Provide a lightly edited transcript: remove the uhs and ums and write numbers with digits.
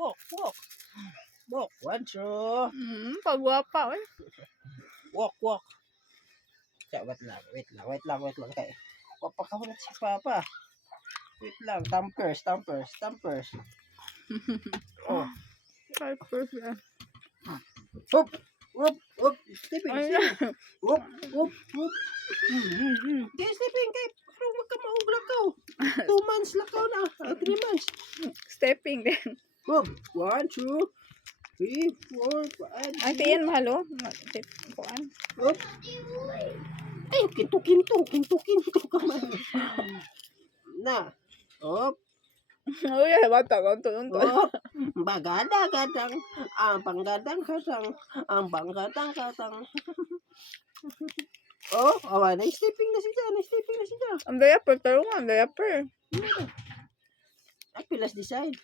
walk, walk. Walk, 1, 2. Pagwapa, eh. Walk, walk. Kaya, wait lang. Kaya, papakawalat si Papa. Wait lang, tampers. Oh, First, eh. hop, hop, stepping. Ayan. Whoop. Kaya stepping, kaya parang wag ka mauglag ka. 2 months lang ka na. 3 months. Stepping din. Whoop. 1, 2, 3, 4, 5, Ang tiyan, mahal, oh. Kuan. Whoop. Ay, kinto ka man. Na. Hop. Uy, bata, unto. Oh, bagada-gadang, ang panggadang-gadang, ang panggadang-gadang. Oh, awa, na-stepping na siya. Ang diaper, tarungan, diaper. Ay, pilas design.